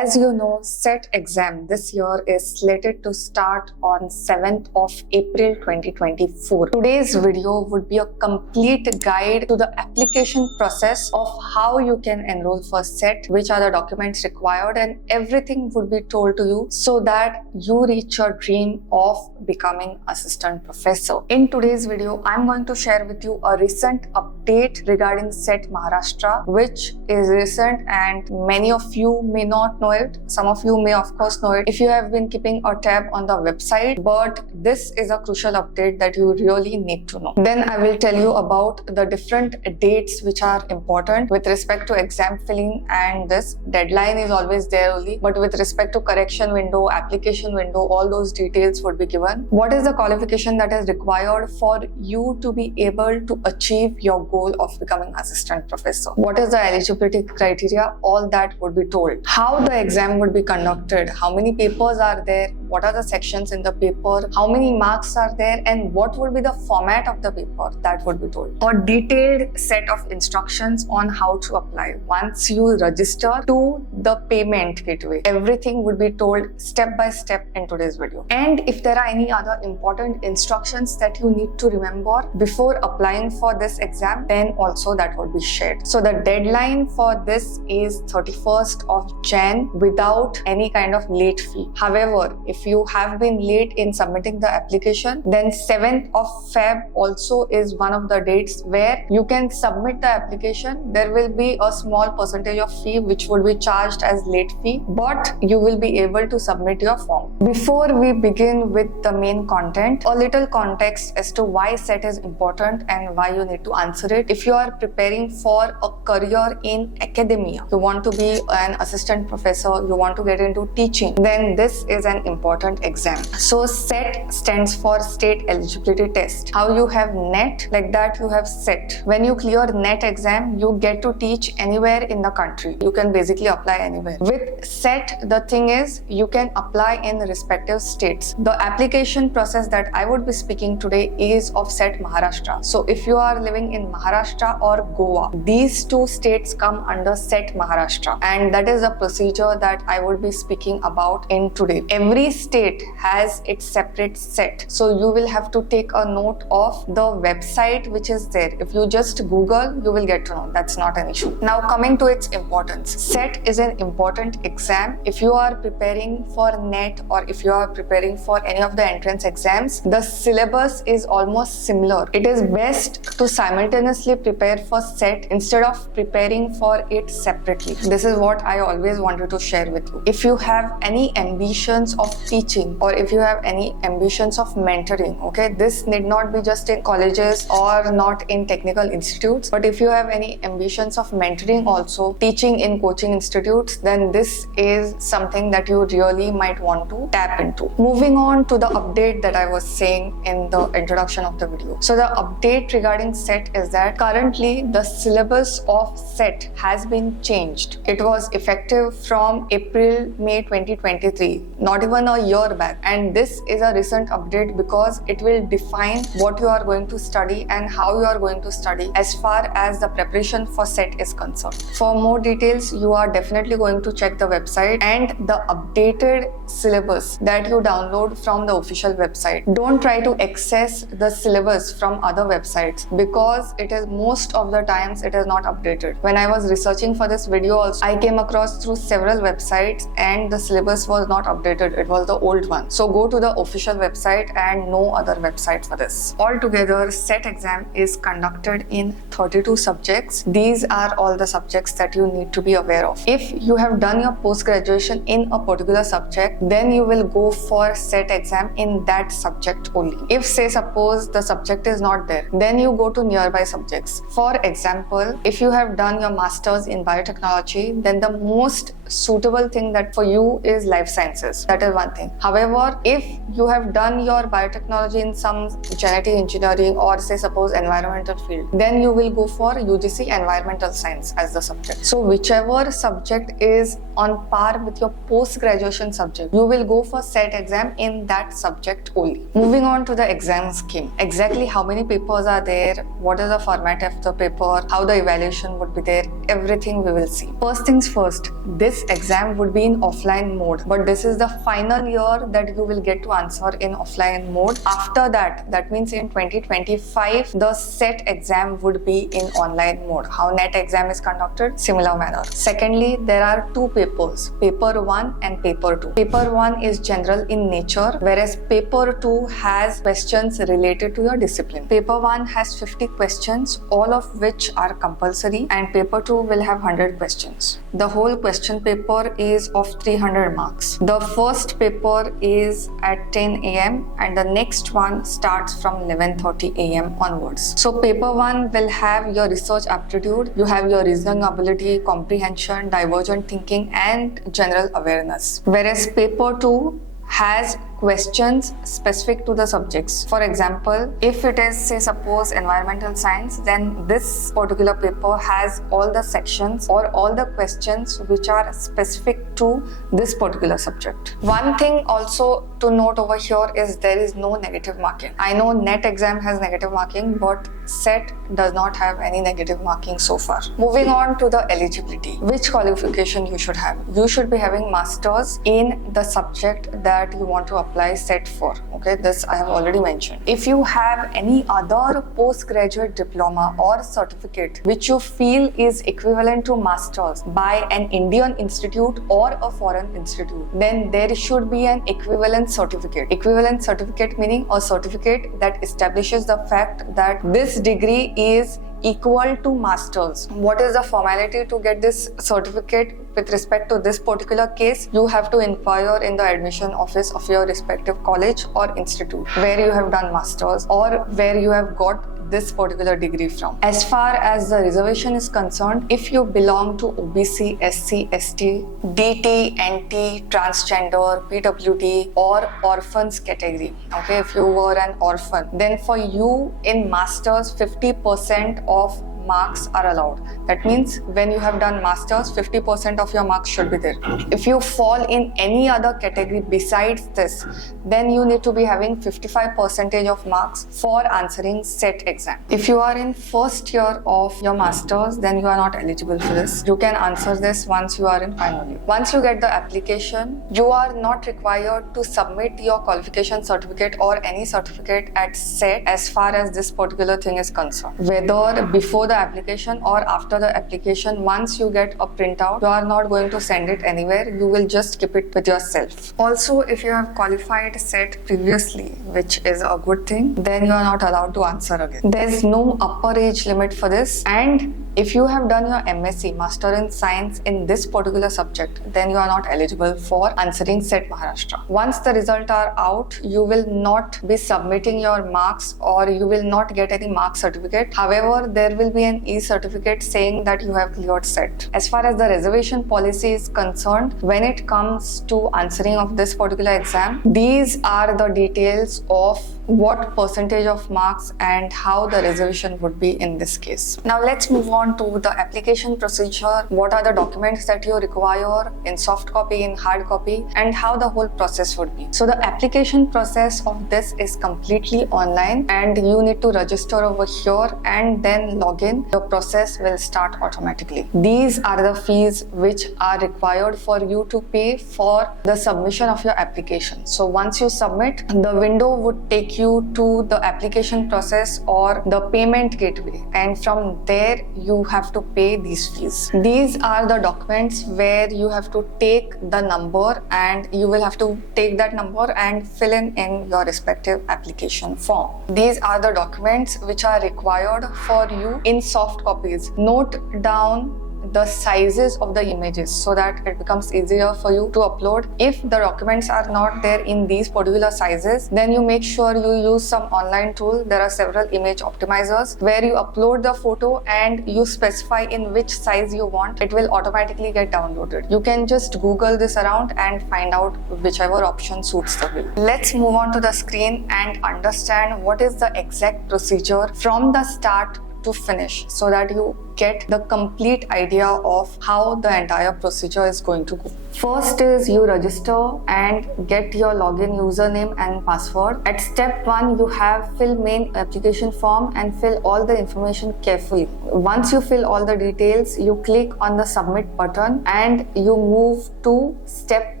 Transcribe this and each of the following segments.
As you know, SET exam this year is slated to start on 7th of April 2024. Today's video would be a complete guide to the application process of how you can enroll for SET, which are the documents required, and everything would be told to you so that you reach your dream of becoming assistant professor. In today's video, I'm going to share with you a recent update regarding SET Maharashtra, which is recent and many of you may not know it. Some of you may of course know it if you have been keeping a tab on the website, but this is a crucial update that you really need to know. Then I will tell you about the different dates which are important with respect to exam filling, and this deadline is always there only, but with respect to correction window, application window, all those details would be given. What is the qualification that is required for you to be able to achieve your goal of becoming assistant professor? What is the eligibility criteria? All that would be told. How the exam would be conducted, how many papers are there, what are the sections in the paper, how many marks are there, and what would be the format of the paper, that would be told. A detailed set of instructions on how to apply. Once you register to the payment gateway, everything would be told step by step in today's video. And if there are any other important instructions that you need to remember before applying for this exam, then also that would be shared. So the deadline for this is 31st of Jan without any kind of late fee. However, if you have been late in submitting the application, then 7th of Feb also is one of the dates where you can submit the application. There will be a small percentage of fee which would be charged as late fee, but you will be able to submit your form. Before we begin with the main content, a little context as to why SET is important and why you need to answer it. If you are preparing for a career in academia, you want to be an assistant professor, you want to get into teaching, then this is an important exam. So SET stands for State Eligibility Test. How you have NET, like that you have SET. When you clear NET exam, you get to teach anywhere in the country. You can basically apply anywhere. With SET, the thing is you can apply in respective states. The application process that I would be speaking today is of SET Maharashtra. So if you are living in Maharashtra or Goa, these two states come under SET Maharashtra, and that is the procedure that I would be speaking about in today. Every state has its separate SET, so you will have to take a note of the website which is there. If you just Google, you will get to know. That's not an issue. Now coming to its importance. SET is an important exam. If you are preparing for NET or if you are preparing for any of the entrance exams, the syllabus is almost similar. It is best to simultaneously prepare for SET instead of preparing for it separately. This is what I always wanted to share with you. If you have any ambitions of teaching or if you have any ambitions of mentoring, okay, this need not be just in colleges or not in technical institutes, but if you have any ambitions of mentoring also, teaching in coaching institutes, then this is something that you really might want to tap into. Moving on to the update that I was saying in the introduction of the video. So the update regarding SET is that currently the syllabus of SET has been changed. It was effective from May 2023, not even a year back, and this is a recent update because it will define what you are going to study and how you are going to study as far as the preparation for SET is concerned. For more details, you are definitely going to check the website and the updated syllabus that you download from the official website. Don't try to access the syllabus from other websites because it is most of the times it is not updated. When I was researching for this video also, I came across through several websites and the syllabus was not updated. It was the old one. So go to the official website and no other website for this. Altogether, SET exam is conducted in 32 subjects. These are all the subjects that you need to be aware of. If you have done your post-graduation in a particular subject, then you will go for SET exam in that subject only. If say suppose the subject is not there, then you go to nearby subjects. For example, if you have done your masters in biotechnology, then the most suitable thing that for you is life sciences. That is one nothing. However, if you have done your biotechnology in some genetic engineering or say suppose environmental field, then you will go for UGC environmental science as the subject. So whichever subject is on par with your post-graduation subject, you will go for set exam in that subject only. Moving on to the exam scheme. Exactly how many papers are there, what is the format of the paper, how the evaluation would be there, everything we will see. First things first, this exam would be in offline mode, but this is the final year that you will get to answer in offline mode. After that, that means in 2025, the set exam would be in online mode. How NET exam is conducted? Similar manner. Secondly, there are two papers, paper 1 and paper 2. Paper 1 is general in nature, whereas paper 2 has questions related to your discipline. Paper 1 has 50 questions, all of which are compulsory, and paper 2 will have 100 questions. The whole question paper is of 300 marks. The first paper is at 10 a.m. and the next one starts from 11:30 a.m. onwards. So paper 1 will have your research aptitude, you have your reasoning ability, comprehension, divergent thinking and general awareness. Whereas paper 2 has questions specific to the subjects. For example, if it is say suppose environmental science, then this particular paper has all the sections or all the questions which are specific to this particular subject. One thing also to note over here is there is no negative marking. I know NET exam has negative marking, but SET does not have any negative marking so far. Moving on to the eligibility. Which qualification you should have? You should be having masters in the subject that you want to apply SET for. Okay, this I have already mentioned. If you have any other postgraduate diploma or certificate which you feel is equivalent to masters by an Indian institute or a foreign institute, then there should be an equivalent certificate. Equivalent certificate meaning a certificate that establishes the fact that this degree is equal to masters. What is the formality to get this certificate with respect to this particular case? You have to inquire in the admission office of your respective college or institute where you have done masters or where you have got this particular degree from. As far as the reservation is concerned, if you belong to OBC, SC, ST, DT, NT, transgender, PWD or orphans category, okay, if you were an orphan, then for you in masters 50% of marks are allowed. That means when you have done masters, 50% of your marks should be there. If you fall in any other category besides this, then you need to be having 55% of marks for answering SET exam. If you are in first year of your masters, then you are not eligible for this. You can answer this once you are in final year. Once you get the application, you are not required to submit your qualification certificate or any certificate at SET as far as this particular thing is concerned. Whether before the application or after the application, once you get a printout, you are not going to send it anywhere. You will just keep it with yourself. Also, if you have qualified SET previously, which is a good thing, then you are not allowed to answer again. There is no upper age limit for this, and if you have done your MSc, Master in Science in this particular subject, then you are not eligible for answering SET Maharashtra. Once the results are out, you will not be submitting your marks or you will not get any mark certificate. However, there will be an e-certificate saying that you have cleared SET. As far as the reservation policy is concerned, when it comes to answering of this particular exam, these are the details of what percentage of marks and how the reservation would be in this case. Now let's move on to the application procedure. What are the documents that you require in soft copy, in hard copy, and how the whole process would be. So the application process of this is completely online and you need to register over here and then log in. Your process will start automatically. These are the fees which are required for you to pay for the submission of your application. So once you submit, the window would take you to the application process or the payment gateway, and from there you have to pay these fees. These are the documents where you have to take the number and you will have to take that number and fill in your respective application form. These are the documents which are required for you in soft copies. Note down the sizes of the images so that it becomes easier for you to upload. If the documents are not there in these particular sizes, then you make sure you use some online tool. There are several image optimizers where you upload the photo and you specify in which size you want. It will automatically get downloaded. You can just Google this around and find out whichever option suits the bill. Let's move on to the screen and understand what is the exact procedure from the start to finish so that you get the complete idea of how the entire procedure is going to go. First is you register and get your login username and password. At step 1, you have fill main application form and fill all the information carefully. Once you fill all the details, you click on the submit button and you move to step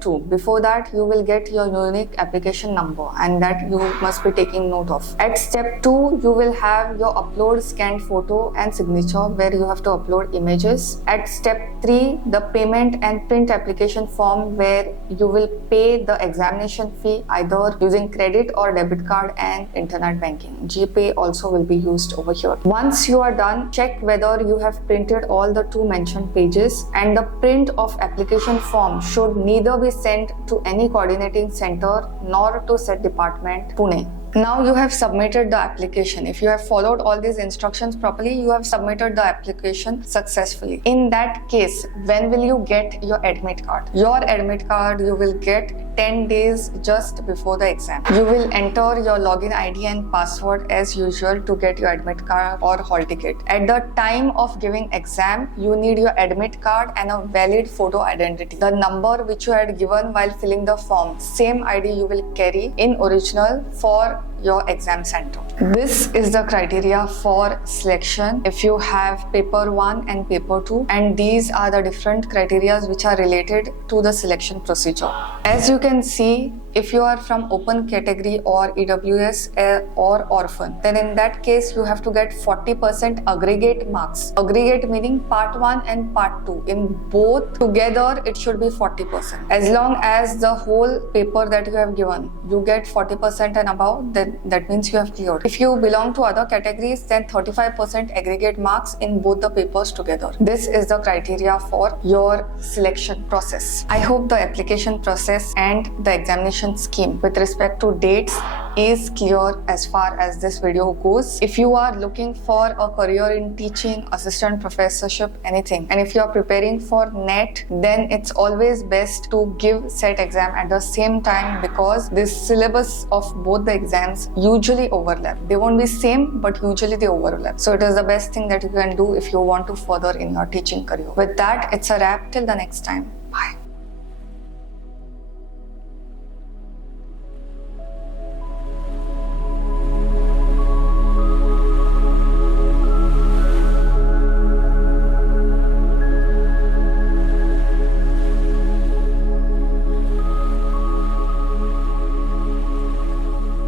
2. Before that, you will get your unique application number and that you must be taking note of. At step 2, you will have your upload scanned photo and signature where you have to upload images. At step 3, the payment and print application form where you will pay the examination fee either using credit or debit card and internet banking. GPay also will be used over here. Once you are done, check whether you have printed all the 2 mentioned pages, and the print of application form should neither be sent to any coordinating center nor to said department, Pune. Now you have submitted the application. If you have followed all these instructions properly, you have submitted the application successfully. In that case, when will you get your admit card? Your admit card you will get 10 days just before the exam. You will enter your login ID and password as usual to get your admit card or hall ticket. At the time of giving exam, you need your admit card and a valid photo identity. The number which you had given while filling the form, same ID you will carry in original for your exam center. This is the criteria for selection if you have paper 1 and paper 2, and these are the different criteria which are related to the selection procedure. As you can see, if you are from open category or EWS or orphan, then in that case you have to get 40% aggregate marks. Aggregate meaning part 1 and part 2. In both together it should be 40%. As long as the whole paper that you have given, you get 40% and above, then that means you have cleared. If you belong to other categories, then 35% aggregate marks in both the papers together. This is the criteria for your selection process. I hope the application process and the examination scheme with respect to dates is clear as far as this video goes. If you are looking for a career in teaching, assistant professorship, anything, and if you are preparing for NET, then it's always best to give set exam at the same time because this syllabus of both the exams usually overlap. They won't be same, but usually they overlap. So it is the best thing that you can do if you want to further in your teaching career. With that, it's a wrap till the next time.